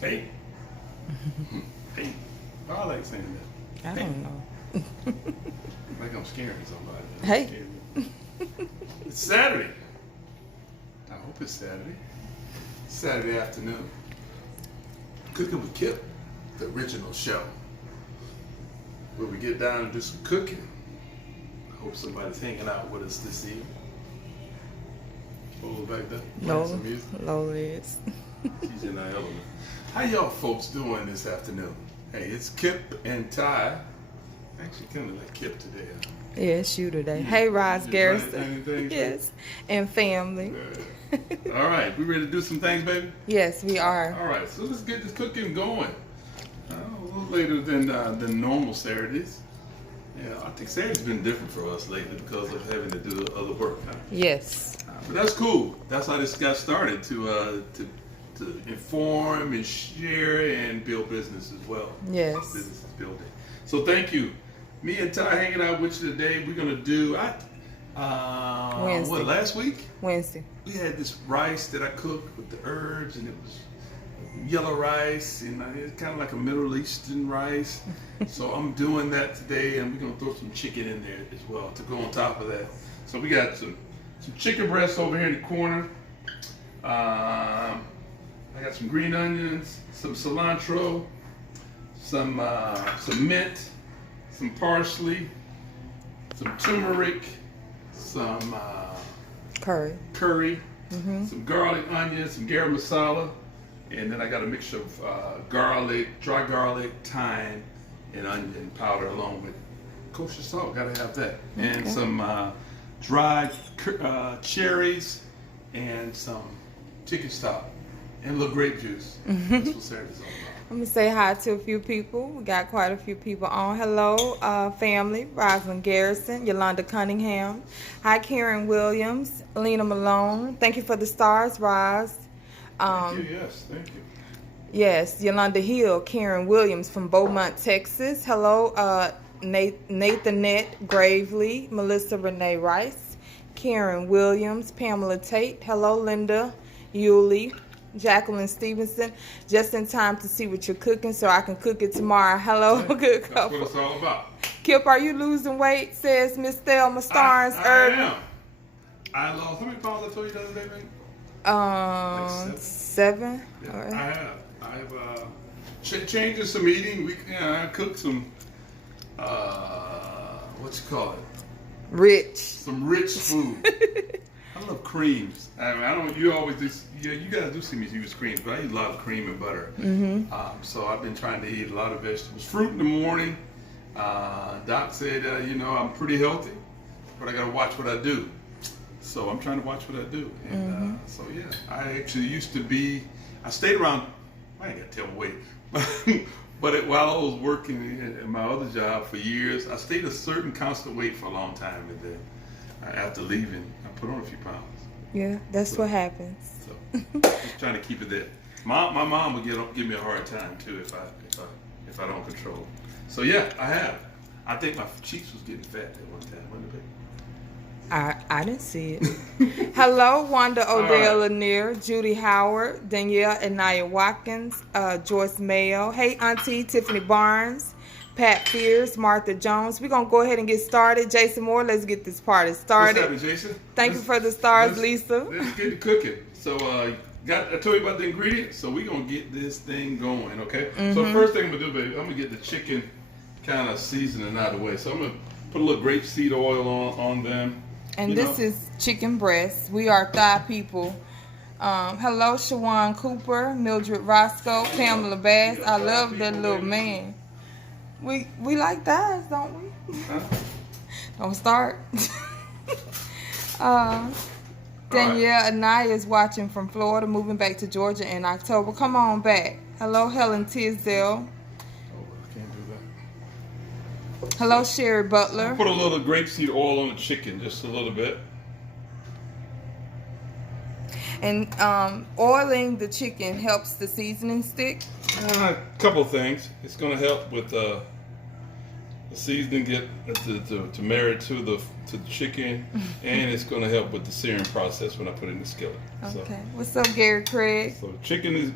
Hey. Hey. I like saying that. I don't know. Like I'm scaring somebody. Hey. It's Saturday. I hope it's Saturday. Saturday afternoon. Cooking with Kip, the original show. Where we get down and do some cooking. I hope somebody's hanging out with us this evening. Hold back there. No, Some music. low is. She's in our element. How y'all folks doing this afternoon? Hey, it's Kip and Ty. Actually, kind of like Kip today. Huh? Yes, you today. Hey, Roz Garrison. Anything? Yes, and family. All right, we ready to do some things, baby? Yes, we are. All right, so let's get this cooking going. A little later than normal Saturdays. Yeah, I think Saturday's been different for us lately because of having to do other work. Huh? Yes. But that's cool. That's how this got started to inform and share and build business as well. Yes. Business is building. So thank you. Me and Ty hanging out with you today. We're gonna do Wednesday. What, last week? Wednesday. We had this rice that I cooked with the herbs, and it was yellow rice, and it's kind of like a Middle Eastern rice. So I'm doing that today, and we're gonna throw some chicken in there as well to go on top of that. So we got some chicken breasts over here in the corner. I got some green onions, some cilantro, some mint, some parsley, some turmeric, some curry, some garlic, onions, some garam masala, and then I got a mixture of garlic, dry garlic, thyme, and onion powder along with kosher salt. Gotta have that, and some dried cherries and some chicken stock and a little grape juice. That's what Saturday's all about. I'm going to say hi to a few people. We got quite a few people on. Hello, family. Rosalind Garrison, Yolanda Cunningham. Hi, Karen Williams, Lena Malone. Thank you for the stars, Roz. Thank you, yes, thank you. Yes, Yolanda Hill, Karen Williams from Beaumont, Texas. Hello, Nathanette Gravely, Melissa Renee Rice, Karen Williams, Pamela Tate. Hello, Linda Yulee, Jacqueline Stevenson. Just in time to see what you're cooking so I can cook it tomorrow. Hello, good couple. That's what it's all about. Kip, are you losing weight? Says Miss Thelma Starnes. I am. I lost, how many pounds I told you the other day, man? Like 7. Yeah, Right. I have changed some eating. I cooked some, what you call it? Rich. Some rich food. I love creams. I mean, I don't. You always do. Yeah, you guys do see me use creams, but I eat a lot of cream and butter. So I've been trying to eat a lot of vegetables, fruit in the morning. Doc said, I'm pretty healthy, but I got to watch what I do. So I'm trying to watch what I do. And so yeah, I actually used to be. I stayed around. I ain't got to tell my weight, but while I was working at my other job for years, I stayed a certain constant weight for a long time, and then after leaving, I put on a few pounds. Yeah, that's what happens. So just trying to keep it there. My mom would give me a hard time too if I don't control. So yeah, I have. I think my cheeks was getting fat at one time, wasn't it? I didn't see it. Hello, Wanda Odell Lanier, Judy Howard, Danielle Anaya Watkins, Joyce Mayo. Hey, Auntie Tiffany Barnes, Pat Fears, Martha Jones. We're going to go ahead and get started. Jason Moore, let's get this party started. What's happening, Jason? Thank you for the stars, Lisa. Let's get to cooking. So I told you about the ingredients, so we're going to get this thing going, okay? So first thing I'm going to do, baby, I'm going to get the chicken kind of seasoning out of the way. So I'm going to put a little grapeseed oil on them. And this is chicken breast. We are thigh people. Hello, Shawan Cooper, Mildred Roscoe, Pamela Bass. I love that little man. We like thighs, don't we? Huh? Don't start. Danielle Anaya is watching from Florida, moving back to Georgia in October. Come on back. Hello, Helen Tisdale. Hello, Sherry Butler. Put a little grapeseed oil on the chicken, just a little bit. And oiling the chicken helps the seasoning stick. A couple of things. It's going to help with the seasoning get to marry to the chicken, and it's going to help with the searing process when I put it in the skillet. Okay. What's up, Gary Craig? So chicken is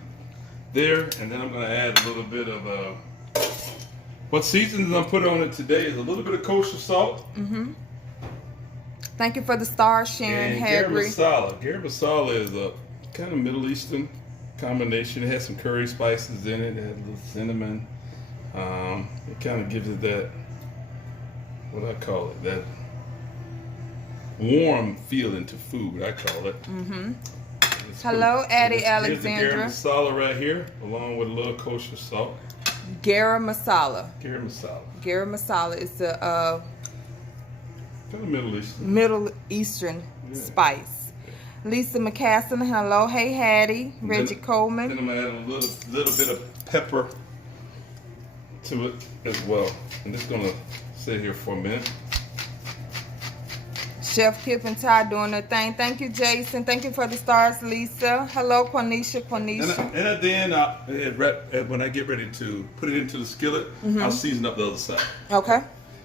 there, and then I'm going to add a little bit of what seasonings I'm putting on it today is a little bit of kosher salt. Thank you for the stars, Sharon And garam Hagry. masala. Garam masala is a kind of Middle Eastern combination. It has some curry spices in it. It has a little cinnamon. It kind of gives it that, what I call it, that warm feeling to food, I call it. Hello, Addie Here's the Alexandra. garam masala right here, along with a little kosher salt. Garam masala. Garam masala. Garam masala is a Kind of Middle Eastern. Middle Eastern spice. Lisa McCassin, hello. Hey, Hattie. Reggie Coleman. Then I'm going to add a little bit of pepper to it as well. I'm just going to sit here for a minute. Chef Kip and Ty doing their thing. Thank you, Jason. Thank you for the stars, Lisa. Hello, Quanisha. And then when I get ready to put it into the skillet, I'll season up the other side. Okay.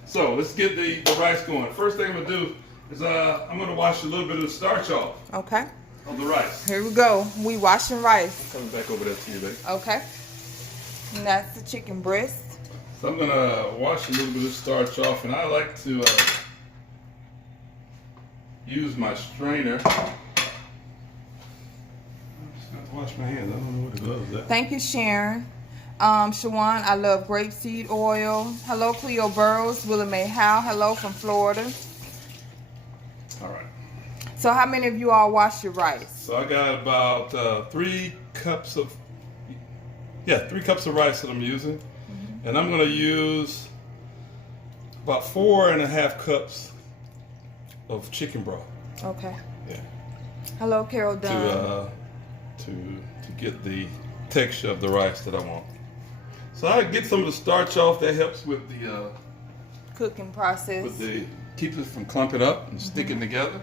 So let's get the rice going. First thing I'm going to do is I'm going to wash a little bit of the starch off Okay. of the rice. Here we go. We washing rice. Coming back over there to you, baby. Okay. And that's the chicken breast. So I'm going to wash a little bit of starch off, and I like to use my strainer. I'm just going to wash my hands. I don't know what it does. Thank you, Sharon. Shawan, I love grapeseed oil. Hello, Cleo Burrows. Willa Mae Howe. Hello from Florida. All right. So how many of you all wash your rice? So I got about 3 cups of rice that I'm using. And I'm going to use about 4.5 cups of chicken broth. Okay. Yeah. Hello, Carol Dunn. To get the texture of the rice that I want. So I get some of the starch off. That helps with the Cooking process. keeps it from clumping up and sticking together.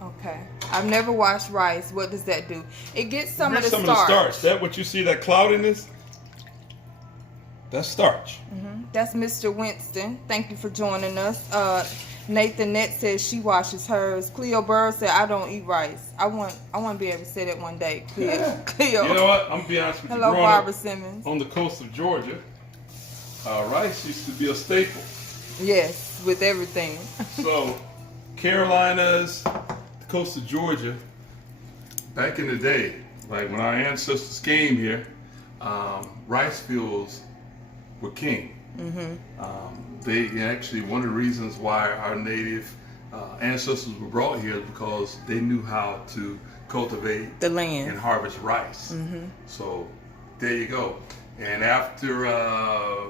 Okay. I've never washed rice. What does that do? It gets some of the Some starch. of the starch. That what you see, that cloudiness, that's starch. That's Mr. Winston. Thank you for joining us. Nathan Nett says she washes hers. Cleo Burr said I don't eat rice. I want to be able to say that one day. Cleo. You know what? I'm gonna be honest with you. Hello, Growing Barbara up Simmons. on the coast of Georgia, rice used to be a staple. Yes, with everything. So, Carolinas, the coast of Georgia, back in the day, like when our ancestors came here, rice fields were king. They actually, one of the reasons why our native ancestors were brought here is because they knew how to cultivate The land. and harvest rice. So there you go. And after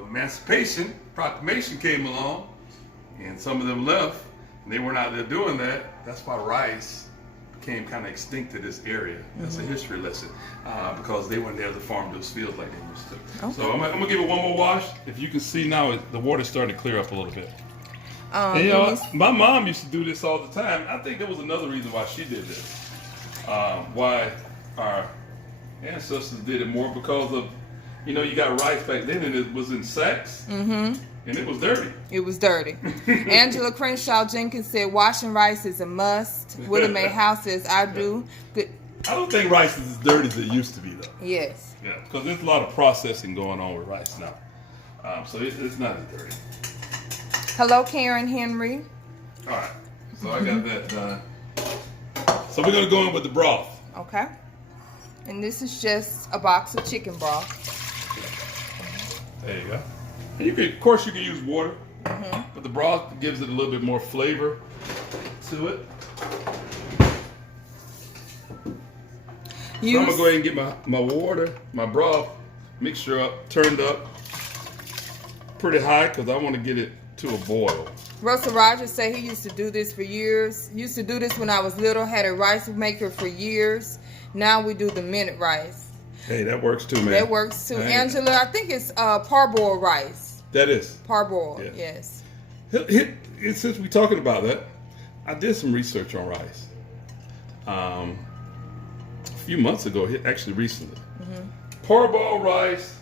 Emancipation Proclamation came along, and some of them left, and they weren't out there doing that. That's why rice became kind of extinct to this area. That's a history lesson because they weren't able to farm those fields like they used to. Okay. So I'm gonna give it one more wash. If you can see now, the water's starting to clear up a little bit. And you know, my mom used to do this all the time. I think there was another reason why she did this. Why our ancestors did it more because of, you know, you got rice back then and it was in sacks. And it was dirty. It was dirty. Angela Crenshaw Jenkins said washing rice is a must. Willa Mae House says I do. Good. I don't think rice is as dirty as it used to be, though. Yes. Yeah, because there's a lot of processing going on with rice now. So it's not as dirty. Hello, Karen Henry. All right. So I got that done. So we're going to go in with the broth. Okay. And this is just a box of chicken broth. There you go. And you could, of course, you can use water, but the broth gives it a little bit more flavor to it. So I'm gonna go ahead and get my water, my broth mixture up, turned up pretty high because I want to get it to a boil. Russell Rogers said he used to do this for years. Used to do this when I was little. Had a rice maker for years. Now we do the minute rice. Hey, that works too, man. That works too. Angela, I think it's parboiled rice. That is. Parboiled, yes. Since we're talking about that, I did some research on rice. A few months ago, actually recently. Parboiled rice,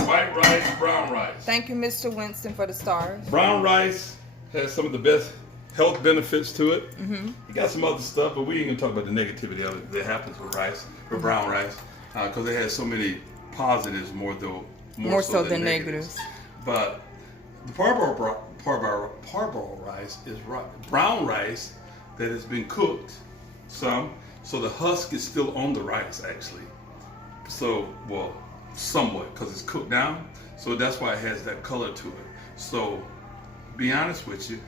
white rice, brown rice. Thank you, Mr. Winston, for the stars. Brown rice has some of the best health benefits to it. You got some other stuff, but we ain't gonna talk about the negativity of it that happens with rice, with brown rice, because it has so many positives more so than negatives. But the parboiled rice is brown rice that has been cooked some, so the husk is still on the rice actually. So, well, somewhat, because it's cooked down, so that's why it has that color to it. So, be honest with you,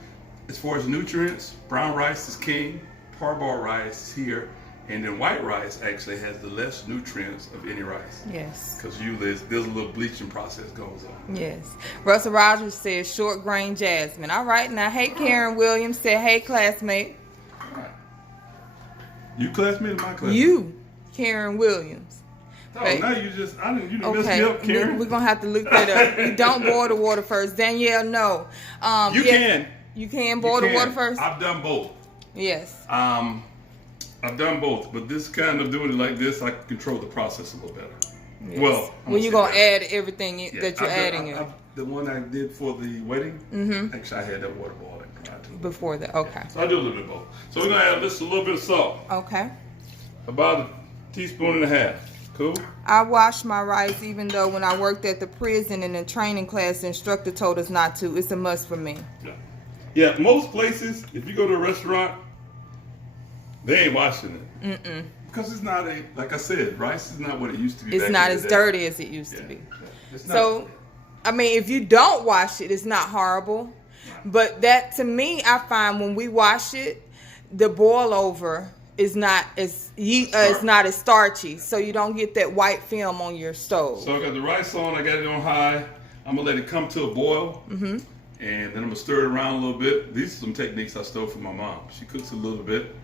as far as nutrients, brown rice is king, parboiled rice is here, and then white rice actually has the less nutrients of any rice. Yes. Because usually there's a little bleaching process goes on. Yes. Russell Rogers says short grain jasmine. All right, now, hey, Karen Williams said, hey, classmate. All right. You classmate or my classmate? You, Karen Williams. Oh, Right. now you messed me up, Karen. We're going to have to look that up. You don't boil the water first. Danielle, no. You can. You can boil the water first? I've done both. Yes. I've done both, but this kind of doing it like this, I can control the process a little better. Yes. Well, when you're going to add everything that you're adding in. The one I did for the wedding, actually I had that water boiling prior to it. Before that, okay. So I do a little bit of both. So we're going to add just a little bit of salt. Okay. About a teaspoon and a half. Cool? I wash my rice even though when I worked at the prison in the training class, the instructor told us not to. It's a must for me. Yeah, most places, if you go to a restaurant, they ain't washing it. Because it's not like I said, rice is not what it used to be. It's not as dirty as it used to be. So, I mean, if you don't wash it, it's not horrible. But that, to me, I find when we wash it, the boil over is not as starchy, so you don't get that white film on your stove. So I got the rice on, I got it on high. I'm gonna let it come to a boil, and then I'm gonna stir it around a little bit. These are some techniques I stole from my mom. She cooks a little bit.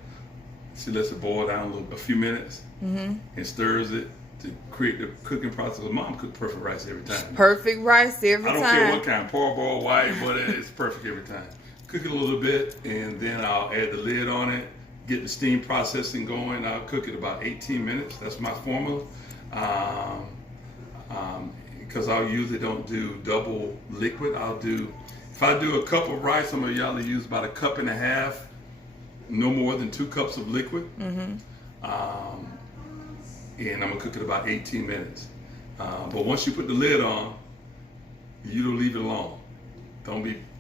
She lets it boil down a few minutes, and stirs it to create the cooking process. Mom cooked perfect rice every time. Perfect rice every time. I don't care what kind, parboiled, white, but it's perfect every time. Cook it a little bit, and then I'll add the lid on it. Get the steam processing going. I'll cook it about 18 minutes. That's my formula. Because I usually don't do double liquid. If I do a cup of rice, I'm gonna usually use about 1.5 cups, no more than 2 cups of liquid. And I'm gonna cook it about 18 minutes. But once you put the lid on, you don't leave it alone.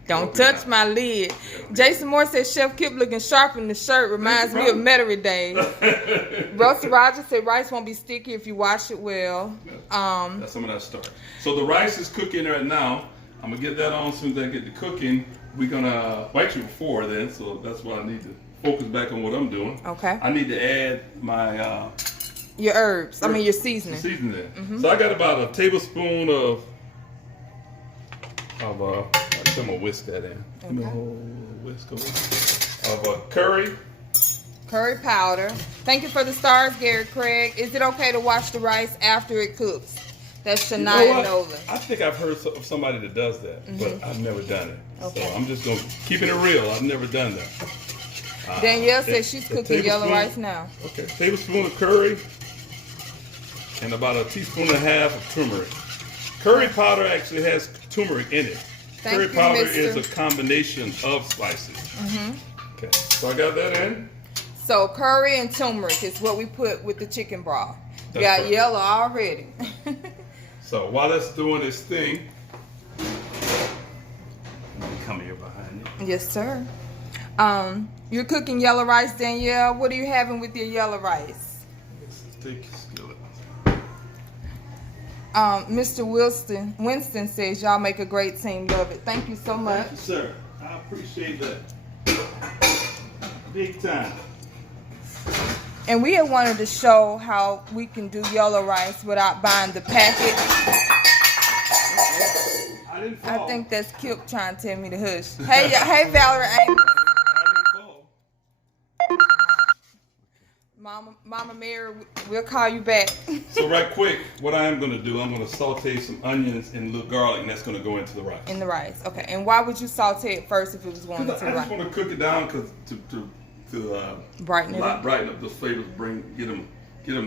Don't touch my lid. Yeah. Jason Moore says, Chef Kip looking sharp in the shirt. Reminds me of Metairie days. Russell Rogers said rice won't be sticky if you wash it well. That's some of that starch. So the rice is cooking right now. I'm going to get that on as soon as I get to cooking. We're going to wait you before then, so that's why I need to focus back on what I'm doing. Okay. I need to add my... your herbs. I mean your seasoning. Seasoning. So I got about a tablespoon of I'm gonna whisk that in. Okay. No, whisk of curry. Curry powder. Thank you for the stars, Gary Craig. Is it okay to wash the rice after it cooks? That's Shania Nolan. I think I've heard of somebody that does that, but I've never done it. Okay. So I'm just gonna keeping it real. I've never done that. Danielle says she's cooking yellow rice now. Okay, tablespoon of curry and about a teaspoon and a half of turmeric. Curry powder actually has turmeric in it. Curry powder is a combination of spices. Okay, so I got that in. So curry and turmeric is what we put with the chicken broth. That's got right. Yellow already. So while that's doing its thing, let me come here behind you. Yes, sir. You're cooking yellow rice, Danielle. What are you having with your yellow rice? Let's take your skillet. Mr. Winston says y'all make a great team. Love it. Thank you so much. Thank you, sir. I appreciate that. Big time. And we had wanted to show how we can do yellow rice without buying the packet. I didn't fall. I think that's Kip trying to tell me to hush. Hey, Valerie Amos. I didn't fall. Mama Mary, we'll call you back. So right quick, what I am going to do, I'm going to saute some onions and a little garlic, and that's going to go into the rice. In the rice, okay. And why would you saute it first if it was going into the rice? I just want to cook it down because to brighten up those flavors, get them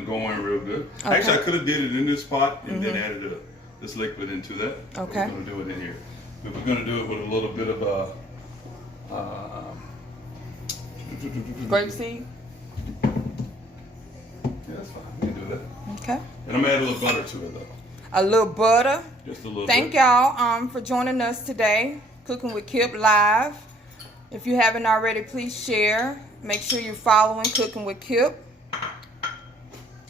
going real good. Okay. Actually, I could have did it in this pot and then added this liquid into that. Okay. We're going to do it in here. But we're going to do it with a little bit of grapeseed. Yeah, that's fine. We can do that. Okay. And I'm gonna add a little butter to it though. a little butter. Just a little Thank bit. y'all for joining us today. Cooking with Kip Live. If you haven't already, please share. Make sure you're following Cooking with Kip.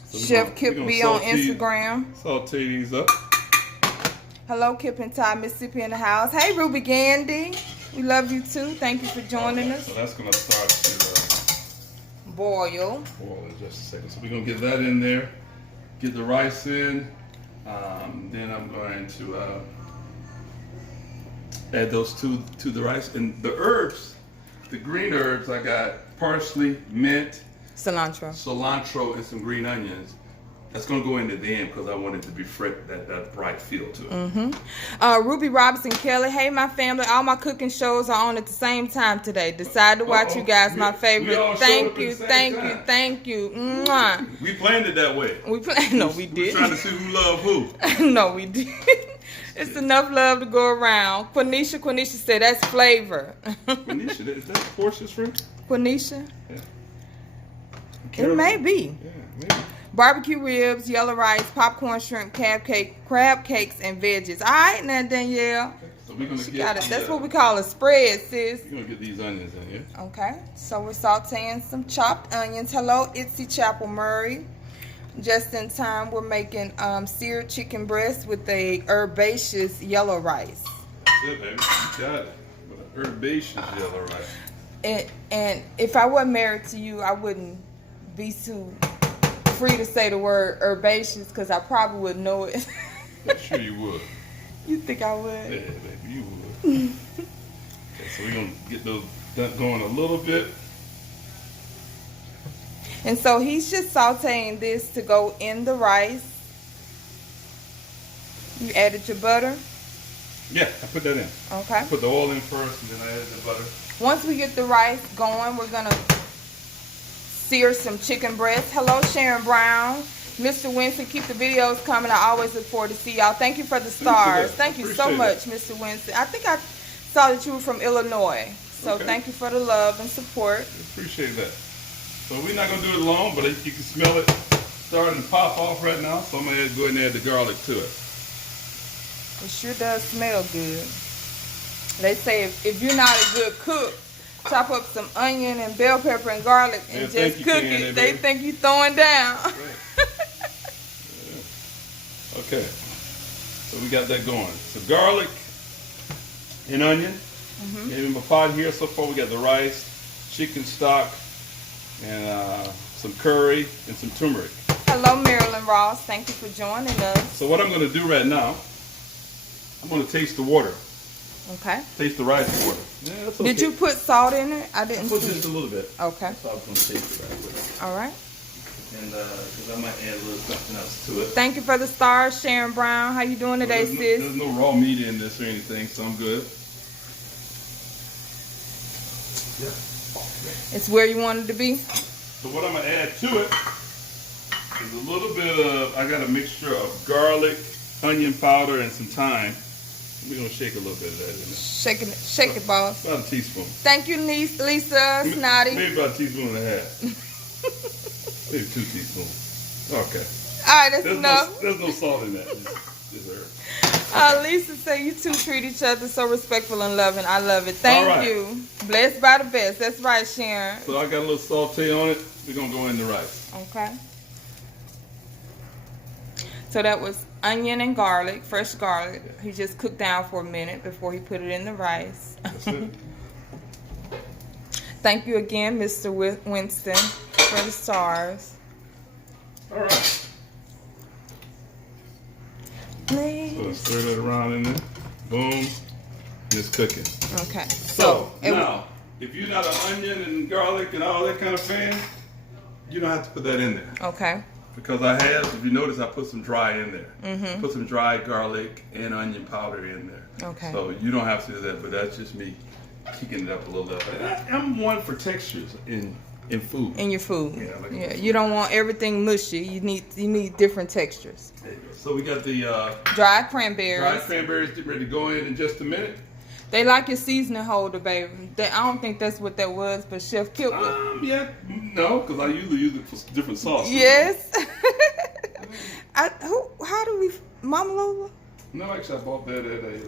So Chef Kip be on Instagram. Saute these up. Hello, Kip and Ty, Mississippi in the house. Hey, Ruby Gandy. We love you too. Thank you for joining us. So that's going to start to Boil. boil in just a second. So we're going to get that in there. Get the rice in. Then I'm going to add those to the rice. And the herbs, the green herbs, I got parsley, mint, cilantro, and some green onions. That's going to go into the end because I want it to be fresh, that bright feel to it. Ruby Robinson Kelly. Hey, my family. All my cooking shows are on at the same time today. Decide to watch you guys. My favorite. Thank you. Mwah. We planned it that way. No, we didn't. Trying to see who love who. No, we didn't. It's enough love to go around. Quenisha said that's flavor. Quenisha, is that Portia's fruit? Quenisha? Yeah. It may be. Yeah, maybe. Barbecue ribs, yellow rice, popcorn shrimp, crab cakes, and veggies. All right, now Danielle. So we're gonna That's what we call a spread, sis. We're gonna get these onions in here. Okay, so we're sauteing some chopped onions. Hello, Itsy Chapel Murray. Just in time, we're making seared chicken breast with a herbaceous yellow rice. That's it, baby. You got it. With an herbaceous yellow rice. And if I wasn't married to you, I wouldn't be too free to say the word herbaceous because I probably would know it. I'm sure you would. You think I would? Yeah, baby, you would. Okay, so we're gonna get those going a little bit. And so he's just sauteing this to go in the rice. You added your butter? Yeah, I put that in. Okay. I put the oil in first and then I added the butter. Once we get the rice going, we're going to sear some chicken breast. Hello, Sharon Brown. Mr. Winston, keep the videos coming. I always look forward to see y'all. Thank you for the stars. Thank you so much, Mr. Winston. I think I saw that you were from Illinois. So thank you for the love and support. Appreciate that. So we're not going to do it long, but you can smell it starting to pop off right now. So I'm going to go ahead and add the garlic to it. It sure does smell good. They say if you're not a good cook, chop up some onion and bell pepper and garlic and just cook it. They think you throwing down. Okay. So we got that going. So garlic and onion. In my pot here so far we got the rice, chicken stock, and some curry and some turmeric. Hello, Marilyn Ross. Thank you for joining us. So what I'm going to do right now, I'm going to taste the water. Okay. Taste the rice water. Yeah, that's okay. Did you put salt in it? I didn't put see just a little bit. Okay. So I was going to taste it right with it. All right. And because I might add a little something else to it. Thank you for the stars, Sharon Brown. How you doing today, sis? There's no raw meat in this or anything, so I'm good. Yeah. It's where you wanted to be. So what I'm going to add to it is a little bit of, I got a mixture of garlic, onion powder, and some thyme. We're going to shake a little bit of that in there. Shake it, boss. About a teaspoon. Thank you, Lisa Snotty. Maybe about a teaspoon and a half. Maybe 2 teaspoons. Okay. All right, that's enough. There's no salt in that. It's herb. Lisa said you two treat each other so respectful and loving. I love it. Thank you. Blessed by the best. That's right, Sharon. So I got a little saute on it. We're going to go in the rice. Okay. So that was onion and garlic, fresh garlic. He just cooked down for a minute before he put it in the rice. That's it. Thank you again, Mr. Winston, for the stars. All right. So stir that around in there. Boom. And it's cooking. Okay. So now, if you're not an onion and garlic and all that kind of fan, you don't have to put that in there. Okay. Because I have, if you notice, I put some dry in there. Put some dry garlic and onion powder in there. Okay. So you don't have to do that, but that's just me kicking it up a little bit. I'm one for textures in food. In your food. Yeah. You don't want everything mushy. You need different textures. There you go. So we got the dried cranberries. Dried cranberries getting ready to go in just a minute. They like your seasoning holder, baby. I don't think that's what that was, but Chef Kip would. Yeah, no, because I usually use it for different sauces. Yes. How do we Mama Lola? No, actually, I bought that at a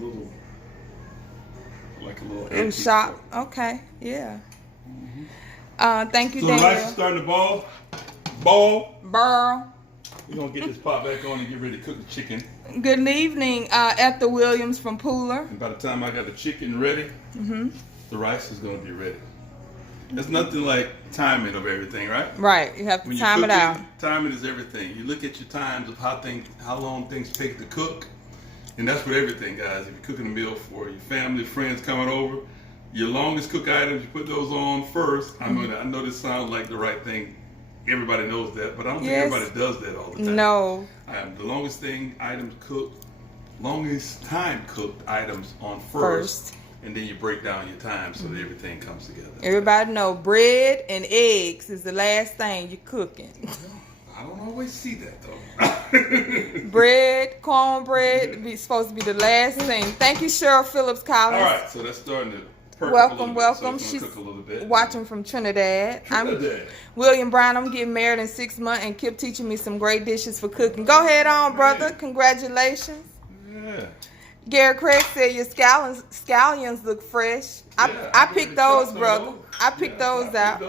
little In antique shop. store. Okay, yeah. Thank you, So the rice is Danielle. starting to ball. Burl. We're gonna get this pot back on and get ready to cook the chicken. Good evening, Ethel Williams from Pooler. And by the time I got the chicken ready, the rice is gonna be ready. There's nothing like timing of everything, right? Right, you have to When time you're it out. cooking, timing is everything. You look at your times of how long things take to cook, and that's with everything, guys. If you're cooking a meal for your family, friends coming over, your longest cook items, you put those on first. I know this sounds like the right thing. Everybody knows that, but I don't think everybody does that all the time. No. The longest time cooked items on first. And then you break down your time so that everything comes together. Everybody know bread and eggs is the last thing you're cooking. I don't always see that though. Bread, cornbread, is supposed to be the last thing. Thank you, Cheryl Phillips Collins. All right, so that's starting to perk Welcome, up a little welcome. Bit, so She's cook a little bit. watching from Trinidad. Trinidad. I'm William Brown. I'm getting married in 6 months, and Kip teaching me some great dishes for cooking. Go ahead on, brother. Congratulations. Yeah. Gary Craig said your scallions look fresh. I picked those, brother. I picked those out.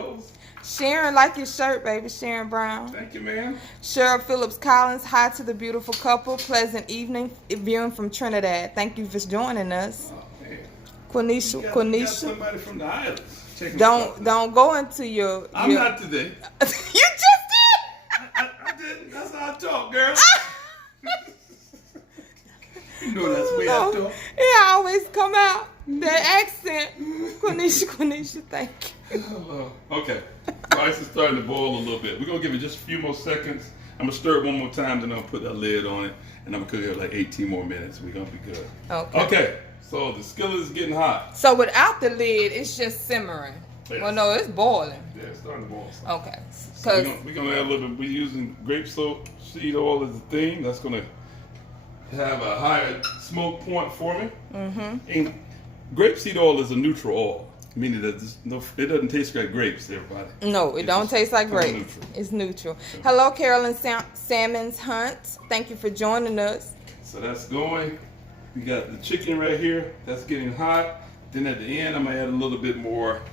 Sharon, like your shirt, baby. Sharon Brown. Thank you, man. Cheryl Phillips Collins, hi to the beautiful couple. Pleasant evening viewing from Trinidad. Thank you for joining us. Oh, man. Quenisha. You got somebody from the islands. Don't go into your. I'm not today. You just did. I didn't. That's how I talk, girl. You know that's the way I talk. It always come out. That accent. Quenisha, thank you. Okay. Rice is starting to boil a little bit. We're going to give it just a few more seconds. I'm going to stir it one more time, then I'm going to put that lid on it, and I'm going to cook it like 18 more minutes. We're going to be good. Okay. So the skillet is getting hot. So without the lid, it's just simmering. Yes. Well, no, it's boiling. Yeah, it's starting to boil. Okay. So we're going to add a little bit. We're using grapeseed oil as the theme. That's going to have a higher smoke point for me. And grapeseed oil is a neutral oil, meaning that it doesn't taste like grapes, everybody. No, it don't taste like grapes. Neutral. It's neutral. Hello, Carolyn Salmons Hunt. Thank you for joining us. So that's going. We got the chicken right here. That's getting hot. Then at the end, I'm going to add a little bit more,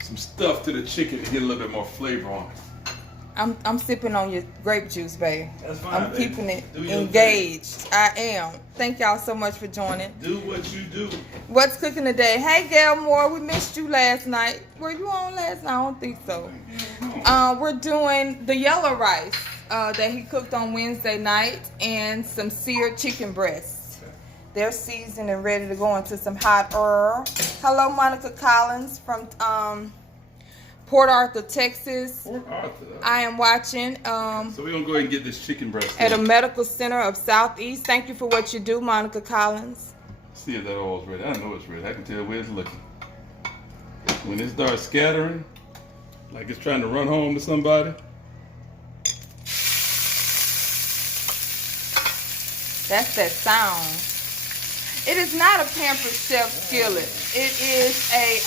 some stuff to the chicken to get a little bit more flavor on it. I'm sipping on your grape juice, babe. That's fine, I'm baby. keeping it Do your engaged. thing. I am. Thank y'all so much for joining. Do what you do. What's cooking today? Hey, Gail Moore, we missed you last night. Were you on last night? I don't think so. We're doing the yellow rice that he cooked on Wednesday night and some seared chicken breasts. They're seasoned and ready to go into some hot oil. Hello, Monica Collins from Port Arthur, Texas. Port Arthur. I am watching So we're going to go ahead and get this chicken breast at a in. medical center of Southeast. Thank you for what you do, Monica Collins. See if that oil's ready. I know it's ready. I can tell where it's looking. When it starts scattering, like it's trying to run home to somebody. That's that sound. It is not a Pampered Chef skillet. It is a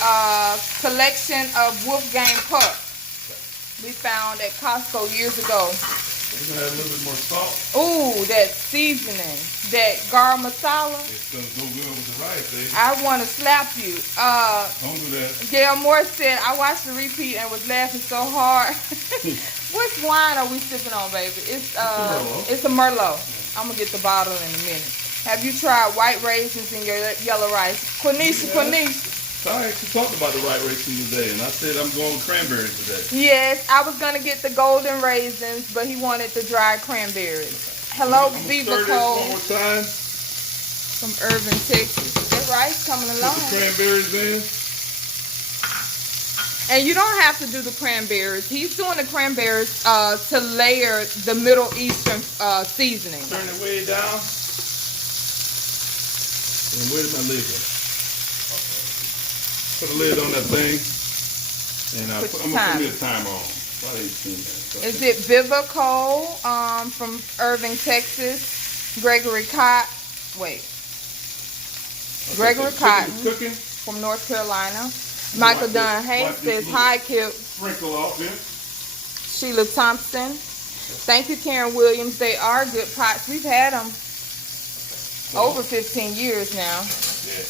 collection of Wolfgang pucks we found at Costco years ago. We're going to add a little bit more salt. Ooh, that seasoning, that garam masala. It's going to go good with the rice, baby. I want to slap you. Don't do that. Gail Moore said, I watched the repeat and was laughing so hard. Which wine are we sipping on, baby? It's a Merlot. I'm going to get the bottle in a minute. Have you tried white raisins in your yellow rice? Quenisha. I actually talked about the white raisins today, and I said I'm going cranberries today. Yes, I was going to get the golden raisins, but he wanted the dried cranberries. Hello, Viva Cole. One more time. From Irving, Texas. That rice coming along. Put the cranberries in. And you don't have to do the cranberries. He's doing the cranberries to layer the Middle Eastern seasoning. Turn it way down. And where's my lid go? Put a lid on that thing. And I'm going to put me a timer on. About 18 minutes. Is it Viva Cole from Irving, Texas? Gregory Cotton. Wait. Gregory Cotton from North Carolina. Michael Dunn Hayes says, hi, Kip. Sprinkle off it. Sheila Thompson. Thank you, Karen Williams. They are good pots. We've had them over 15 years now. Yeah.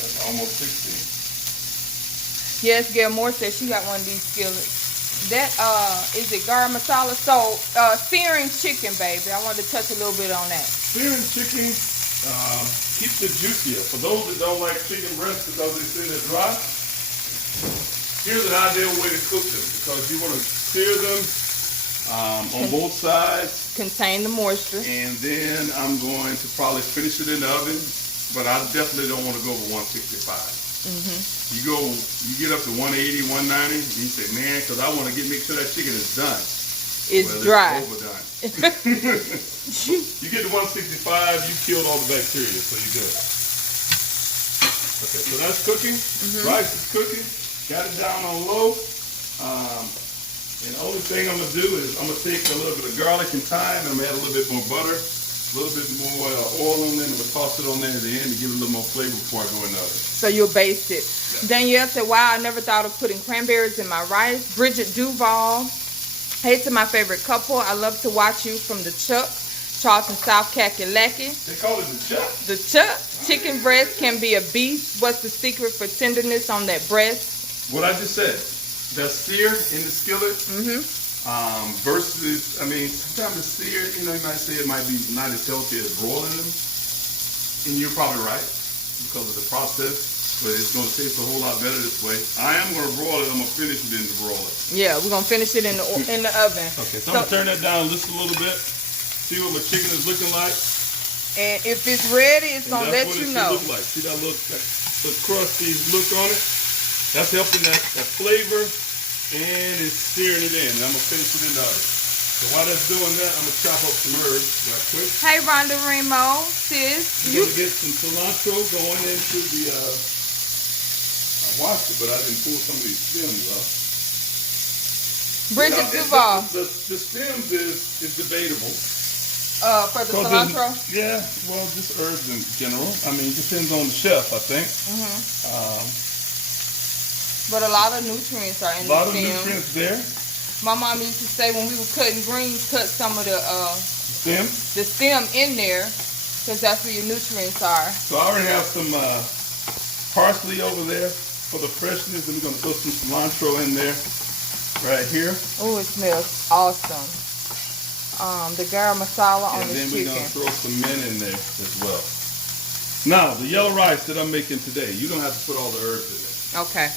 That's almost 16. Yes, Gail Moore says she got one of these skillets. That is it garam masala? So searing chicken, baby. I wanted to touch a little bit on that. Searing chicken keeps it juicier. For those that don't like chicken breasts because they sit there dry, here's an ideal way to cook them because you want to sear them on both sides. Contain the moisture. And then I'm going to probably finish it in the oven, but I definitely don't want to go over 165. You get up to 180, 190, and you say, man, because I want to make sure that chicken is done. It's dry. It's overdone. You get to 165, you killed all the bacteria, so you're good. Okay, so that's cooking. Rice is cooking. Got it down on low. And the only thing I'm going to do is I'm going to take a little bit of garlic and thyme, and I'm going to add a little bit more butter, a little bit more oil on there, and I'm going to toss it on there at the end to give it a little more flavor before I go in the oven. So you'll baste it. Danielle said, wow, I never thought of putting cranberries in my rice. Bridget Duval, hey to my favorite couple. I love to watch you from the Chuck, Charleston, South Kakalaki. They call it the Chuck? The Chuck. Chicken breast can be a beast. What's the secret for tenderness on that breast? What I just said. That's seared in the skillet versus, I mean, sometimes it's seared, you might say it might be not as healthy as broiling them. And you're probably right because of the process, but it's going to taste a whole lot better this way. I am going to broil it. I'm going to finish it in the broiler. Yeah, we're going to finish it in the oven. Okay, so I'm going to turn that down just a little bit, see what my chicken is looking like. And if it's ready, it's going to let you know. Look like. See that little crusty look on it? That's helping that flavor, and it's searing it in. And I'm going to finish it in the oven. So while that's doing that, I'm going to chop up some herbs right quick. Hey, Rhonda Remo, sis. You're going to get some cilantro going into the, I washed it, but I didn't pull some of these stems off. Bridget Duval. The stems is debatable. For the cilantro? Yeah, well, just herbs in general. I mean, it depends on the chef, I think. But a lot of nutrients are in the stems. A lot of nutrients there. My mom used to say when we were cutting greens, cut some of the stem in there because that's where your nutrients are. So I already have some parsley over there for the freshness, and we're going to throw some cilantro in there right here. Oh, it smells awesome. The garam masala on the chicken. And then we're going to throw some mint in there as well. Now, the yellow rice that I'm making today, you don't have to put all the herbs in it. Okay.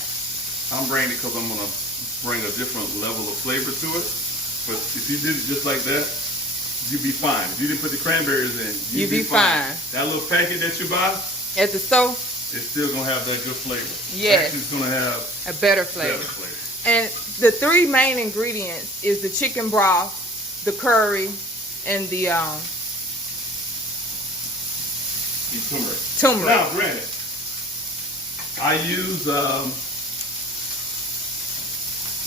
I'm bringing it because I'm going to bring a different level of flavor to it. But if you did it just like that, you'd be fine. If you didn't put the cranberries in, you'd be fine. That little packet that you buy at the store, it's still going to have that good flavor. Yes. It's going to have a better flavor. And the three main ingredients is the chicken broth, the curry, and the turmeric. Now, granted, I use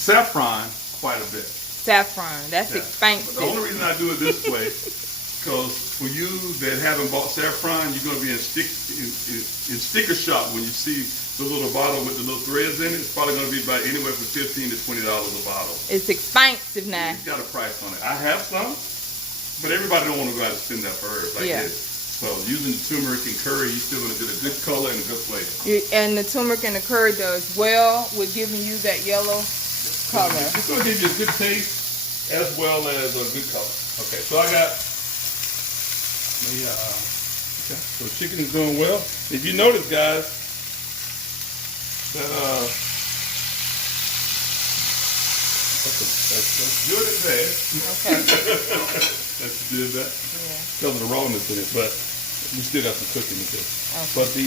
saffron quite a bit. Saffron, that's expensive. But the only reason I do it this way, because for you that haven't bought saffron, you're going to be in sticker shock when you see the little bottle with the little threads in it. It's probably going to be about anywhere from $15 to $20 a bottle. It's expensive now. It's got a price on it. I have some, but everybody don't want to go out and spend that for herbs like this. So using the turmeric and curry, you're still going to get a good color and a good flavor. And the turmeric and the curry does well with giving you that yellow color. It's going to give you a good taste as well as a good color. Okay, so I got the, so chicken is doing well. If you notice, guys, that that's good at that. Okay. That's good at that. Yeah. Because of the rawness in it, but we still got some cooking to do. Okay. But the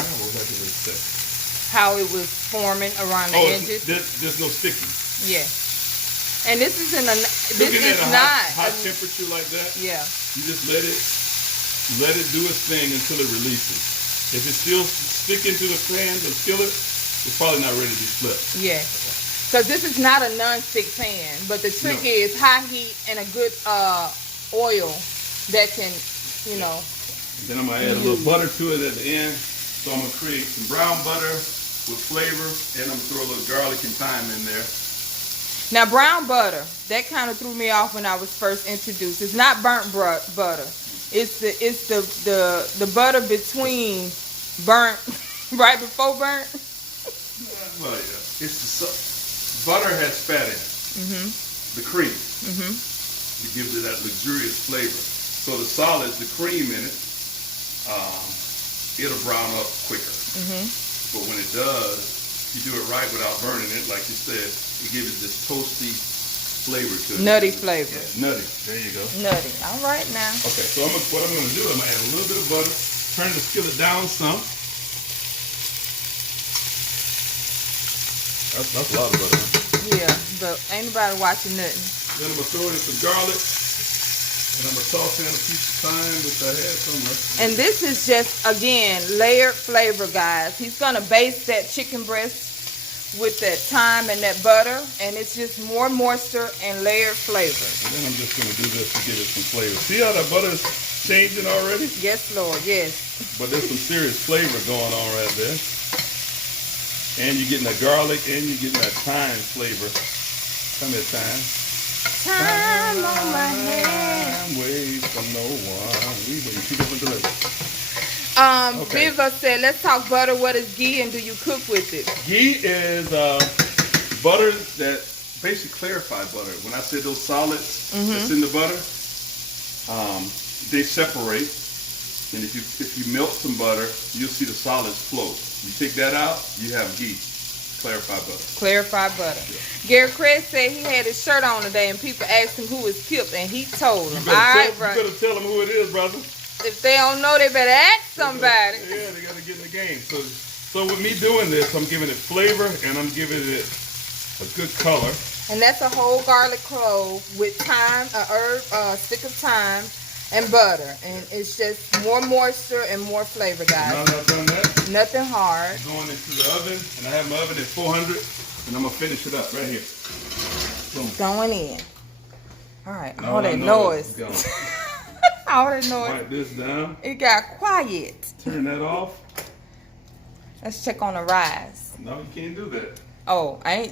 what was I going to say? How it was forming around the edges. There's no sticky. Yeah. And this is hot temperature like that. Yeah. You just let it do its thing until it releases. If it's still sticking to the pan, the skillet, it's probably not ready to be flipped. Yeah. So this is not a non-stick pan, but the trick is high heat and a good oil that can, you know. And then I'm gonna add a little butter to it at the end. So I'm gonna create some brown butter with flavor, and I'm gonna throw a little garlic and thyme in there. Now, brown butter, that kind of threw me off when I was first introduced. It's not burnt butter. It's the butter between burnt, right before burnt. Well, yeah. Butter has fat in it. The cream. It gives it that luxurious flavor. So the solids, the cream in it, it'll brown up quicker. But when it does, you do it right without burning it, like you said, it gives it this toasty flavor to it. Nutty flavor. Yeah, nutty. There you go. Nutty. All right now. Okay, so what I'm going to do, I'm going to add a little bit of butter, turn the skillet down some. That's a lot of butter. Huh? Yeah, but ain't nobody watching nothing. Then I'm going to throw in some garlic, and I'm going to toss in a piece of thyme, which I had somewhere. And this is just, again, layered flavor, guys. He's going to baste that chicken breast with that thyme and that butter, and it's just more moisture and layered flavor. And then I'm just going to do this to give it some flavor. See how that butter is changing already? Yes, Lord, yes. But there's some serious flavor going on right there. And you're getting that garlic, and you're getting that thyme flavor. Come here, thyme. Time on my hand. Wait for no one. We wait 2 different directions. Okay. Viva said, let's talk butter. What is ghee and do you cook with it? Ghee is butter that basically clarified butter. When I said those solids that's in the butter, they separate. And if you melt some butter, you'll see the solids float. You take that out, you have ghee. Clarified butter. Clarified butter. Yeah. Gary Craig said he had his shirt on today and people asked him who is Kip and he told them. You better tell them who it is, brother. If they don't know, they better ask somebody. Yeah, they gotta get in the game. So with me doing this, I'm giving it flavor and I'm giving it a good color. And that's a whole garlic clove with thyme, a herb, stick of thyme, and butter. And it's just more moisture and more flavor, guys. Now that I've done that, nothing hard. I'm going into the oven, and I have my oven at 400, and I'm gonna finish it up right here. Boom. Going in. All right, Now all that noise. All that noise. Wipe this down. It got quiet. Turn that off. Let's check on the rise. No, you can't do that. Oh, I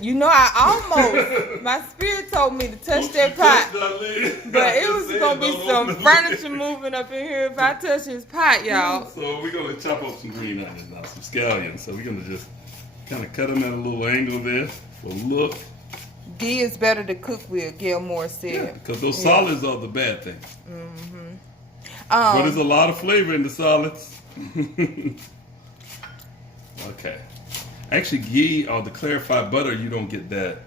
almost, my spirit told me to touch that pot. But it was going to be some furniture moving up in here if I touch this pot, y'all. So we're going to chop up some green onions now, some scallions. So we're going to just kind of cut them at a little angle there for look. Ghee is better to cook with, Gilmore said. Yeah, because those solids are the bad thing. But there's a lot of flavor in the solids. Okay. Actually, ghee or the clarified butter, you don't get that.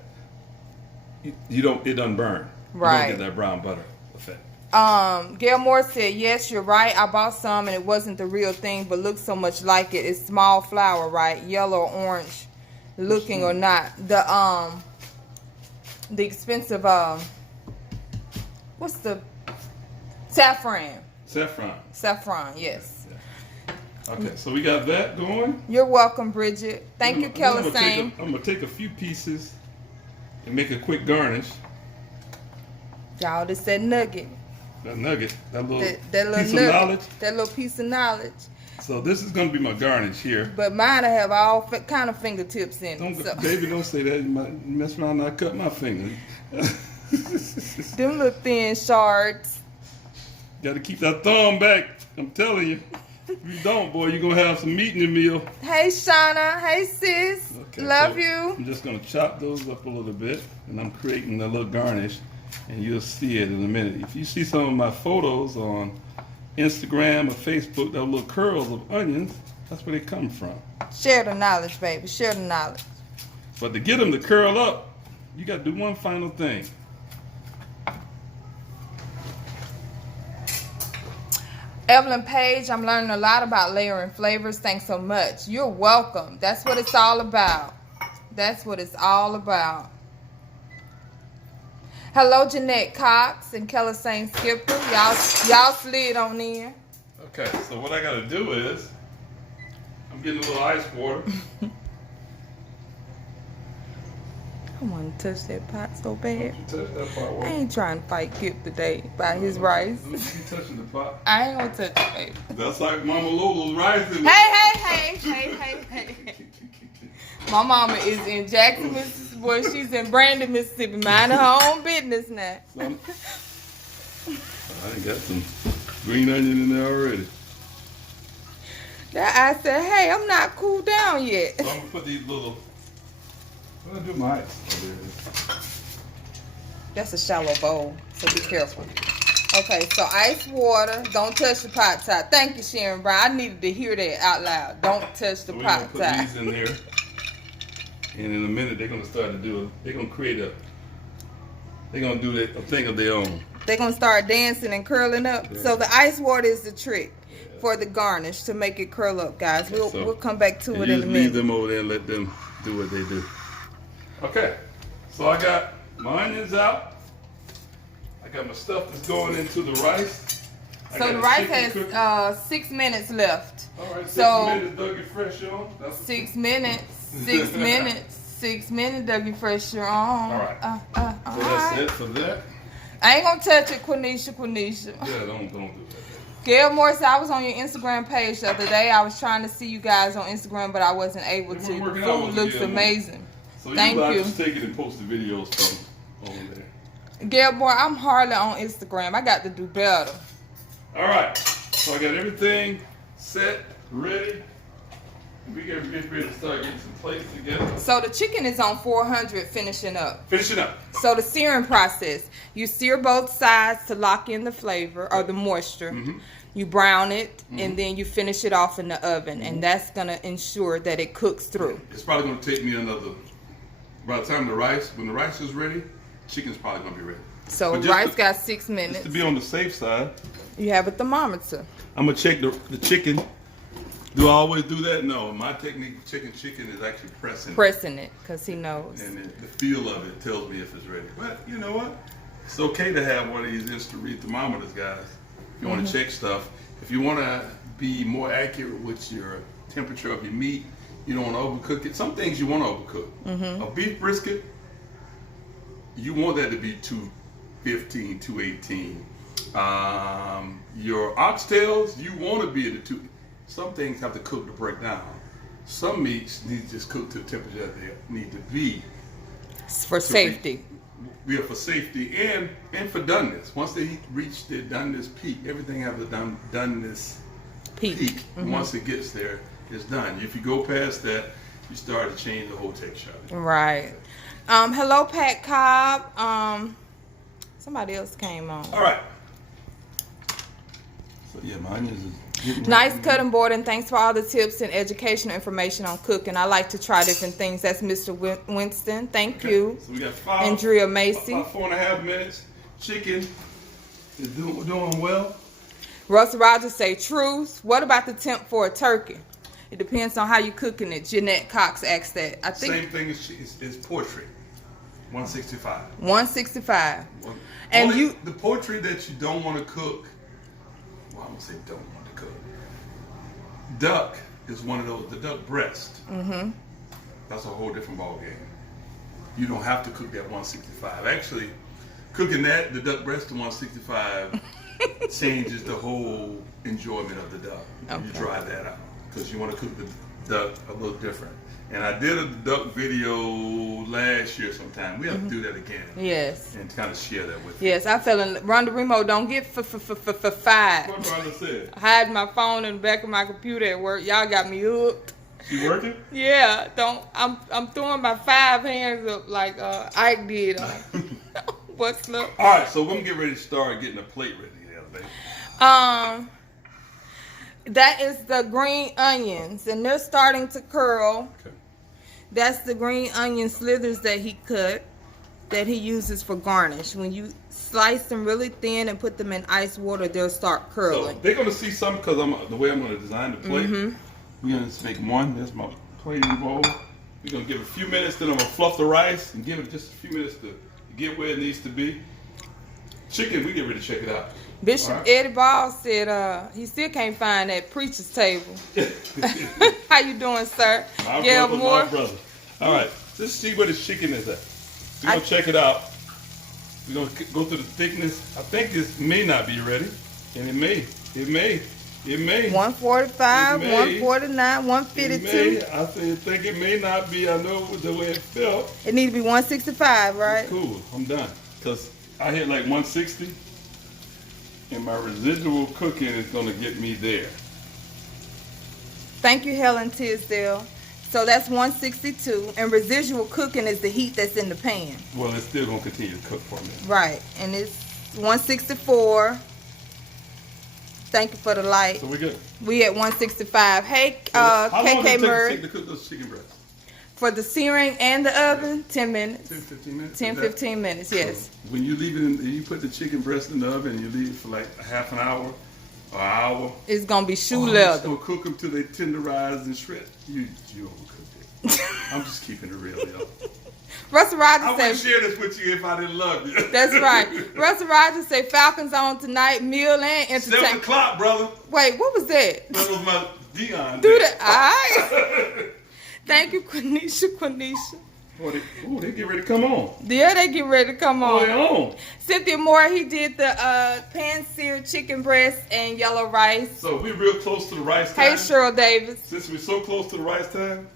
It doesn't burn. Right. You don't get that brown butter effect. Gail Moore said, yes, you're right. I bought some and it wasn't the real thing, but looks so much like it. It's small flour, right? Yellow or orange looking or not. The expensive, what's the, saffron. Saffron, yes. Okay, so we got that going. You're welcome, Bridget. Thank you, Kelly. I'm gonna take a few pieces and make a quick garnish. Y'all, this that nugget. That nugget, that little piece of knowledge. That little piece of knowledge. So this is gonna be my garnish here. But mine have all kind of fingertips in it. Baby, don't say that. You might mess around and I cut my finger. Them little thin shards. Got to keep that thumb back. I'm telling you. If you don't, boy, you're going to have some meat in your meal. Hey, Shauna. Hey, sis. Okay, Love you. I'm just going to chop those up a little bit, and I'm creating a little garnish, and you'll see it in a minute. If you see some of my photos on Instagram or Facebook, those little curls of onions, that's where they come from. Share the knowledge, baby. Share the knowledge. But to get them to curl up, you got to do one final thing. Evelyn Page, I'm learning a lot about layering flavors. Thanks so much. You're welcome. That's what it's all about. That's what it's all about. Hello, Jeanette Cox and Keller St. Skipper. Y'all slid on in. Okay, so what I got to do is, I'm getting a little ice water. I want to touch that pot so bad. Don't you touch that pot, I ain't trying to fight Kip today by his rice. You touching the pot? I ain't gonna touch it, baby. That's like Mama Lola's rice. Hey. My mama is in Jackson, Mississippi. Boy, she's in Brandon, Mississippi, minding her own business now. I done got some green onion in there already. That I said, hey, I'm not cooled down yet. So I'm gonna put these little. I'm gonna do my ice. That's a shallow bowl, so be careful. Okay, so ice water. Don't touch the pot top. Thank you, Sharon Brown. I needed to hear that out loud. Don't touch the So we're pot gonna put top. these in there, and in a minute they're gonna start to do. They're gonna create a. They're gonna do a thing of their own. They're going to start dancing and curling up. Yeah. So the ice water is the trick for the garnish to make it curl up, guys. We'll come back to it in a minute. Leave them over there and let them do what they do. Okay, so I got my onions out. I got my stuff that's going into the rice. So the rice has 6 minutes left. All right, 6 so minutes, Dougie Fresh on. 6 minutes, 6 minutes, 6 minutes, Dougie Fresh on. All right. So that's it for that. I ain't gonna touch it, Quenisha. Yeah, don't do that. Gail Morris, I was on your Instagram page the other day. I was trying to see you guys on Instagram, but I wasn't able to. The food looks amazing. So Thank you. Just take it and post the videos from over there. Gail Moore, I'm hardly on Instagram. I got to do better. All right. So I got everything set, ready. We get ready to start getting some plates together. So the chicken is on 400 finishing up. Finishing up. So the searing process, you sear both sides to lock in the flavor or the moisture. Mm-hmm. You brown it, and then you finish it off in the oven, and that's going to ensure that it cooks through. It's probably going to take me by the time when the rice is ready, chicken's probably going to be ready. So rice got 6 minutes. Just to be on the safe side, you have a thermometer. I'm going to check the chicken. Do I always do that? No. My technique with chicken is actually pressing it, because he knows. And the feel of it tells me if it's ready. But you know what? It's okay to have one of these instant-read thermometers, guys. If you want to check stuff. If you want to be more accurate with your temperature of your meat, you don't want to overcook it. Some things you want to overcook. A beef brisket, you want that to be 215, 218. Your oxtails, you want to be at the 2. Some things have to cook to break down. Some meats need to just cook to the temperature that they need to be. For safety. For safety and for doneness. Once they reach their doneness peak, everything has a doneness peak. Once it gets there, it's done. If you go past that, you start to change the whole texture of it. Right. Hello, Pat Cobb. Somebody else came on. All right. So yeah, my onions is nice cutting board, and thanks for all the tips and educational information on cooking. I like to try different things. That's Mr. Winston. Thank you. So we got Andrea Macy. About 4.5 minutes. Chicken is doing well. Russ Rogers say truth. What about the temp for a turkey? It depends on how you're cooking it. Jeanette Cox asked that. I think same thing as poultry. 165. 165. And the poultry that you don't want to cook. Well, I'm gonna say don't want to cook. Duck is one of those. The duck breast. That's a whole different ball game. You don't have to cook that 165. Actually, cooking the duck breast to 165 changes the whole enjoyment of the duck. Okay. You dry that out because you want to cook the duck a little different. And I did a duck video last year sometime. We have to do that again. Yes. And kind of share that with you. Yes, I fell in. Rhonda Remo, don't get fired. What Rhonda said? Hide my phone in the back of my computer at work. Y'all got me hooked. You working? Yeah. I'm throwing my 5 hands up like Ike did. What's up? All right, so we're gonna get ready to start getting a plate ready together, baby. That is the green onions, and they're starting to curl. Okay. That's the green onion slithers that he cut, that he uses for garnish. When you slice them really thin and put them in ice water, they'll start curling. So they're gonna see some because the way I'm gonna design the plate. We're gonna just make one. That's my plating bowl. We're gonna give it a few minutes, then I'm gonna fluff the rice and give it just a few minutes to get where it needs to be. Chicken, we get ready to check it out. Bishop Eddie Ball said he still can't find that preacher's table. How you doing, sir? My brother. All right, let's see where the chicken is at. We're going to check it out. We're going to go through the thickness. I think this may not be ready, and it may. It may. 145, It may. 149, 152. I think it may not be. I know the way it felt. It needs to be 165, right? Cool. I'm done. Because I hit like 160. And my residual cooking is going to get me there. Thank you, Helen Tisdale. So that's 162. And residual cooking is the heat that's in the pan. Well, it's still going to continue to cook for me. Right. And it's 164. Thank you for the light. So we good. We at 165. Hey, How long KK does Murray. it take to cook those chicken breasts? For the searing and the oven, 10 minutes. 10, 15 minutes? 10, 15 minutes, yes. So when you leave it in, you put the chicken breast in the oven and you leave it for like a half an hour or an hour. It's going to be shoe I'm leather. just going to cook them till they tenderize and shred. You overcooked it. I'm just keeping it real, y'all. Russell I Rogers wouldn't said, share this with you if I didn't love you. that's right. Russell Rogers said Falcons on tonight, meal and 7 entertainment. o'clock, brother. Wait, what was that? That was my Dion. Do that. All right. Thank you, Quenisha. Oh, they get ready to come on. Yeah, they get ready to come Oh, on. they on. Cynthia Moore, he did the pan-seared chicken breast and yellow rice. So we're real close to the rice time. Hey, Cheryl Davis. Since we're so close to the rice time,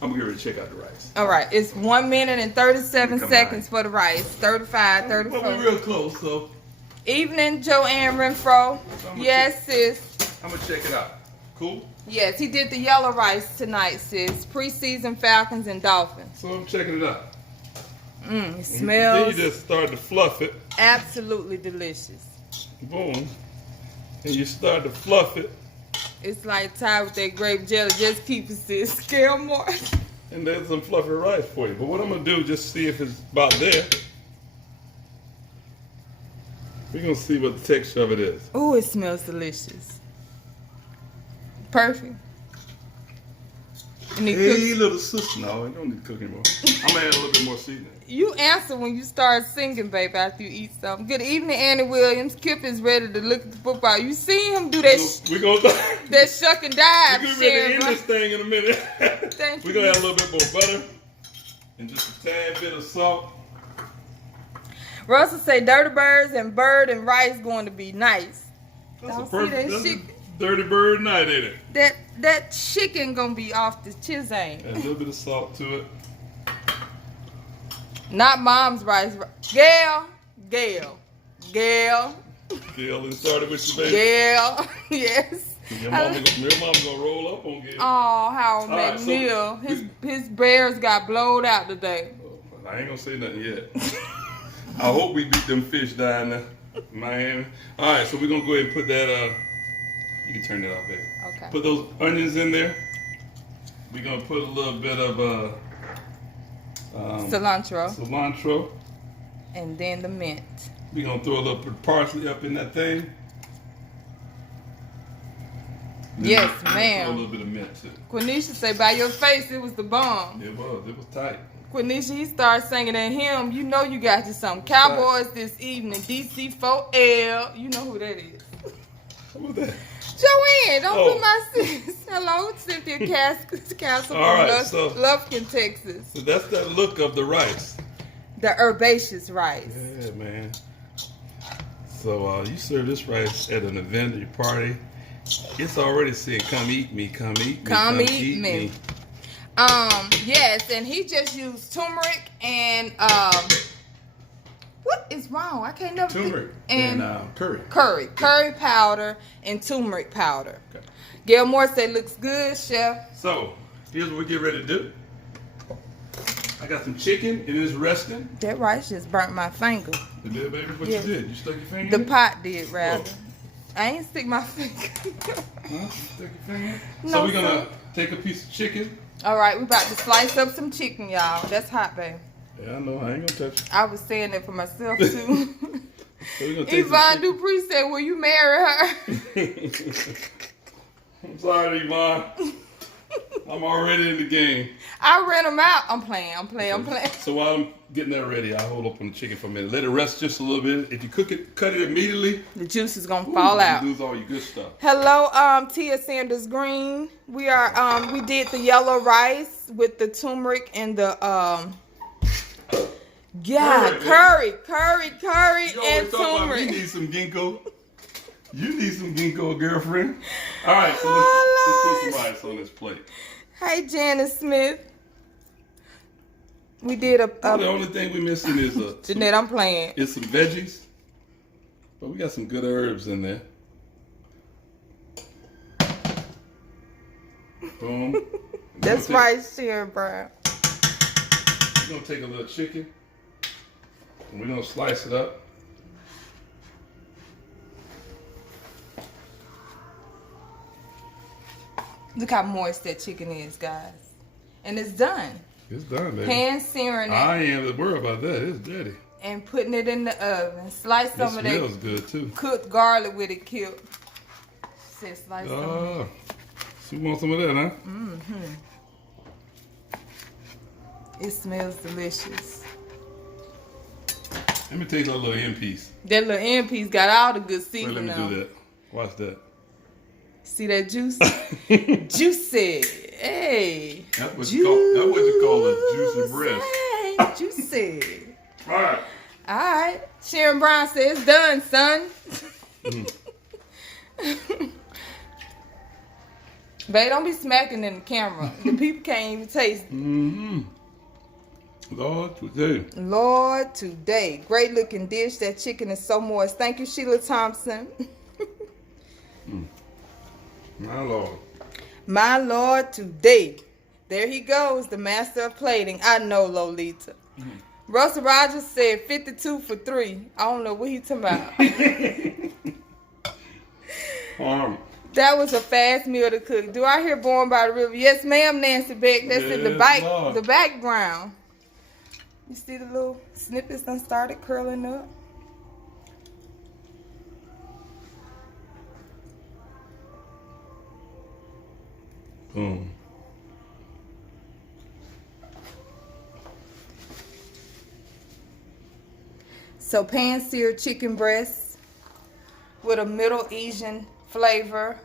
I'm going to get ready to check out the rice. All right, it's 1 minute and 37 Come seconds on. for the rice. 35, 34. Well, we're real close, so Evening, Joanne Renfro. Yes, sis. I'm going to check it out. Cool? Yes, he did the yellow rice tonight, sis. Preseason Falcons and Dolphins. So I'm checking it out. It Then smells you just start to fluff it. absolutely delicious. Boom. And you start to fluff it. It's like Thai with that grape jelly. Just keep it, sis. Scale more. And there's some fluffy rice for you. But what I'm going to do, just see if it's about there. We're going to see what the texture of it is. Ooh, it smells delicious. Perfect. And he Hey, little sister. No, I don't need to cook anymore. I'm going to add a little bit more seasoning. You answer when you start singing, babe, after you eat something. Good evening, Annie Williams. Kip is ready to look at the football. You see him do that We're going to that shuck and dive. We're going to end Sharon. this thing in a minute. Thank We're you. going to add a little bit more butter and just a tad bit of salt. Russell say dirty birds and bird and rice going to be nice. That's Don't a see perfect, that that's a chicken. dirty bird night, ain't it? That chicken gonna be off the chisane. Add a little bit of salt to it. Not mom's rice. Gail. Gail, and started with your baby. Gail. Yes. Your mama gonna roll up on Gail. Oh, Howard right, so McNeil. His bears got blowed out today. I ain't gonna say nothing yet. I hope we beat them fish down there, Miami. All right, so we're gonna go ahead and put that. You can turn that off, baby. Okay. Put those onions in there. We're gonna put a little bit of cilantro, And then the mint. we're gonna throw a little bit of parsley up in that thing. Yes, Throw a ma'am. little bit of mint too. Quenisha say, by your face, it was the bomb. It was tight. Quenisha, he started singing at him. You know you got you something. Cowboys this evening, DC4L. You know who that is. What was that? Joanne, don't Oh. put my sis. Hello, Cynthia Castle All from right, so- Lufkin, Texas. So that's that look of the rice. The herbaceous rice. Yeah, man. So you serve this rice at an event or your party. It's already saying, "Come eat me, come eat me, Come eat me." Yes, and he just used turmeric and what is wrong? I can't never Turmeric and curry. curry powder and turmeric powder. Okay. Gail Moore said looks good, chef. So here's what we get ready to do. I got some chicken. It is resting. That rice just burnt my finger. You did, baby? What Yeah. you did? You stuck your finger The in it? pot did rather. Oh. I ain't stick my finger. Huh? You stuck your finger in it? No, So we're going sir. to take a piece of chicken. All right, we about to slice up some chicken, y'all. That's hot, babe. Yeah, I know. I ain't going to touch it. I was saying that for myself, too. So we're going to take some Yvonne chicken. Dupree said, will you marry her? I'm sorry, Yvonne. I'm already in the game. I ran them out. I'm playing. So while I'm getting that ready, I'll hold up on the chicken for a minute. Let it rest just a little bit. If you cook it, cut it immediately. The juice is going to fall out. You lose all your good stuff. Hello, Tia Sanders Green. We did the yellow rice with the turmeric and the, curry You and always talk about we turmeric. need some ginkgo. You need some ginkgo, girlfriend. All right, so let's put some rice on this plate. Hey, Janice Smith. We did the only thing we missing is Jeanette, I'm playing. It's some veggies, but we got some good herbs in there. Boom. That's right, Sharon Brown. We're gonna take a little chicken and we're gonna slice it up. Look how moist that chicken is, guys. And it's done. It's done, baby. Pan searing it. I ain't worried about that. It's dirty. And putting it in the oven. Slice some of that. It smells good too. Cooked garlic with it, Kip. Said slice some of it. So you want some of that, huh? Mm-hmm. It smells delicious. Let me take a little end piece. That little end piece got all the good Wait, seasoning. let me do that. Watch that. See that juice? Juicy. Hey. That's what you call a juicy breast. Juicy. All right. All right. Sharon Brown says, done, son. Babe, don't be smacking in the camera. The people can't even taste it. Mm-hmm. Lord, today. Lord, today. Great looking dish. That chicken is so moist. Thank you, Sheila Thompson. My Lord. My Lord, today. There he goes, the master of plating. I know, Lolita. Russell Rogers said 52 for 3. I don't know what he talking about. That was a fast meal to cook. Do I hear Born by the River? Yes, ma'am, Nancy Beck. That's in the background. You see the little snippets done started curling up? Boom. So pan-seared chicken breasts with a Middle Eastern flavor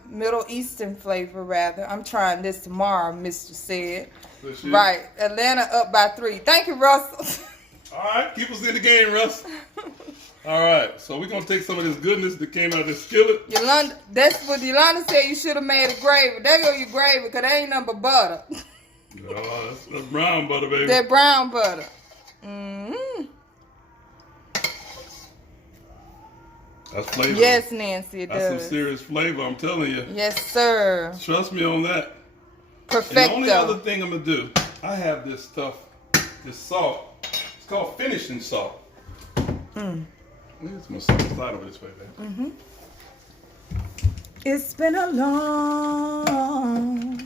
rather. I'm trying this tomorrow, Mr. said. Right. Atlanta up by 3. Thank you, Russell. All right, keep us in the game, Russ. All right, so we're going to take some of this goodness that came out of this skillet. Yolanda, that's what Yolanda said you should have made a gravy. There go your gravy, because there ain't nothing but butter. Oh, that's brown butter, baby. That brown butter. Mm-hmm. That's flavor. Yes, Nancy, it does. That's some serious flavor, I'm telling you. Yes, sir. Trust me on that. Perfecto. And the only other thing I'm going to do, I have this stuff, this salt. It's called finishing salt. It's going to slide over this way, baby. Mm-hmm. It's been a long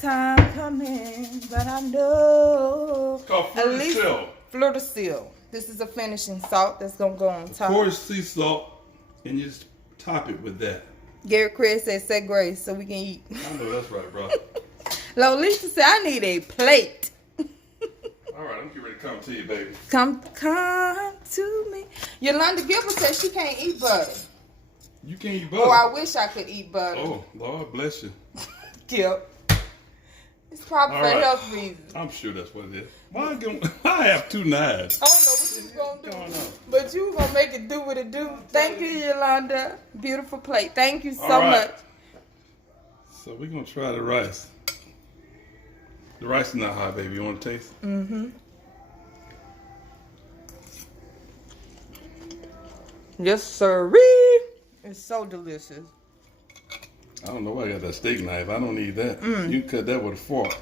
time coming, but I know. It's called fleur-de-sel. Fleur-de-sel. This is a finishing salt that's going to go on top. Of course, sea salt, and you just top it with that. Gary Craig said, say grace so we can eat. I know that's right, bro. Lolita said, I need a plate. All right, I'm getting ready to come to you, baby. Come to me. Yolanda Gilbert said she can't eat butter. You can't eat butter? Oh, I wish I could eat butter. Oh, Lord bless you. Gil. It's probably for health reasons. I'm sure that's what it is. I have 2 knives. I don't know what you going to do. But you going to make it do what it do. Thank you, Yolanda. Beautiful plate. Thank you so much. So we're going to try the rice. The rice is not hot, baby. You want to taste? Mm-hmm. Yes, sirree. It's so delicious. I don't know why I got that steak knife. I don't need that. You can cut that with a fork.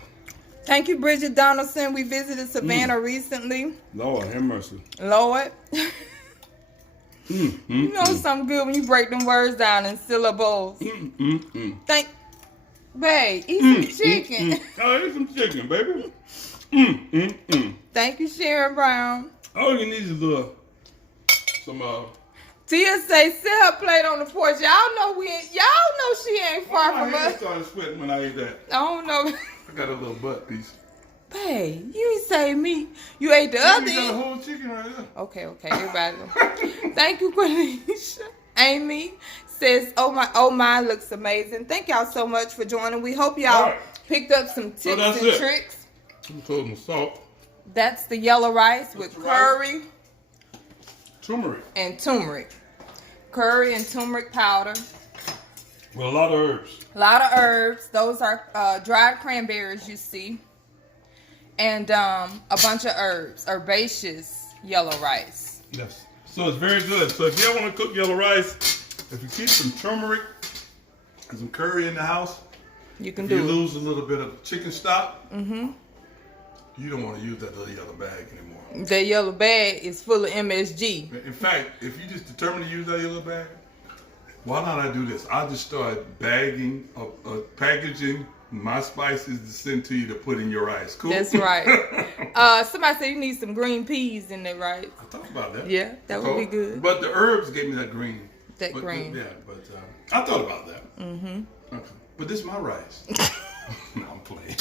Thank you, Bridget Donaldson. We visited Savannah recently. Lord, have mercy. Lord. You know something good when you break them words down in syllables. Babe, eat some chicken. Oh, eat some chicken, baby. Thank you, Sharon Brown. All you need is some Tia say, sit her plate on the porch. Y'all know she ain't far from us. us. I started sweating when I ate that. I don't know. I got a little butt piece. Babe, you ain't say me. You ate the other You got a end. whole chicken right there. Okay, everybody. Thank you, Cornisha. Amy says, oh my, looks amazing. Thank y'all so much for joining. We hope y'all picked up some tips and tricks. I'm putting some salt. That's the yellow rice with curry. Turmeric. And turmeric. curry and turmeric powder. With a lot of herbs. A lot of herbs. Those are dried cranberries you see. And a bunch of herbs. Herbaceous yellow rice. Yes. So it's very good. So if you want to cook yellow rice, if you keep some turmeric and some curry in the house, you can you lose a little bit of chicken stock. You don't want to use that little yellow bag anymore. That yellow bag is full of MSG. In fact, if you just determine to use that yellow bag, why not I do this? I'll just start bagging, packaging my spices to send to you to put in your rice. Cool? That's right. Somebody said you need some green peas in there, right? I thought about that. Yeah, that would be good. But the herbs gave me that green. Green. Yeah, but I thought about that. Okay. But this is my rice. No, I'm playing.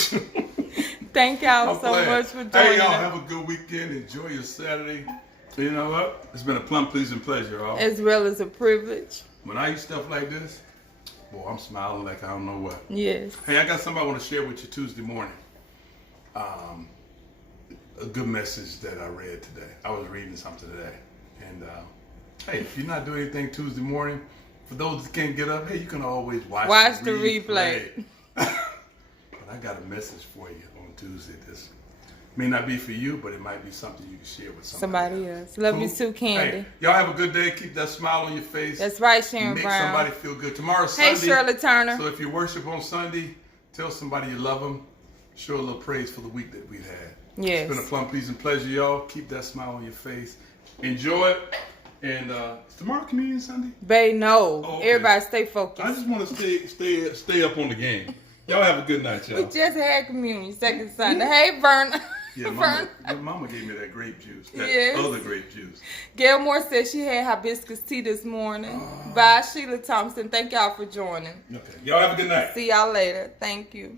Thank y'all so much for joining Hey, y'all, us. have a good weekend. Enjoy your Saturday. You know what? It's been a plum pleasing pleasure, y'all. As well as a privilege. When I eat stuff like this, boy, I'm smiling like I don't know what. Yes. Hey, I got something I want to share with you Tuesday morning. A good message that I read today. I was reading something today. And, hey, if you're not doing anything Tuesday morning, for those that can't get up, hey, you can always watch the replay. But I got a message for you on Tuesday. This may not be for you, but it might be something you can share with somebody else. Love you too, Candy. Hey, y'all have a good day. Keep that smile on your face. That's right, Sharon Make Brown. somebody feel good. Tomorrow's Hey, Sunday. Shirley Turner. So if you worship on Sunday, tell somebody you love them. Show a little praise for the week that we've had. Yes. It's been a plum pleasing pleasure, y'all. Keep that smile on your face. Enjoy it. And is tomorrow Communion Sunday? Babe, no. Oh, okay. Everybody stay focused. I just want to stay up on the game. Y'all have a good night, y'all. We just had communion, second Sunday. Hey, Verna. Yeah, mama gave me that grape juice. That Yes. other grape juice. Gail Moore said she had hibiscus tea this morning. Bye, Sheila Thompson. Thank y'all for joining. Okay. Y'all have a good night. See y'all later. Thank you.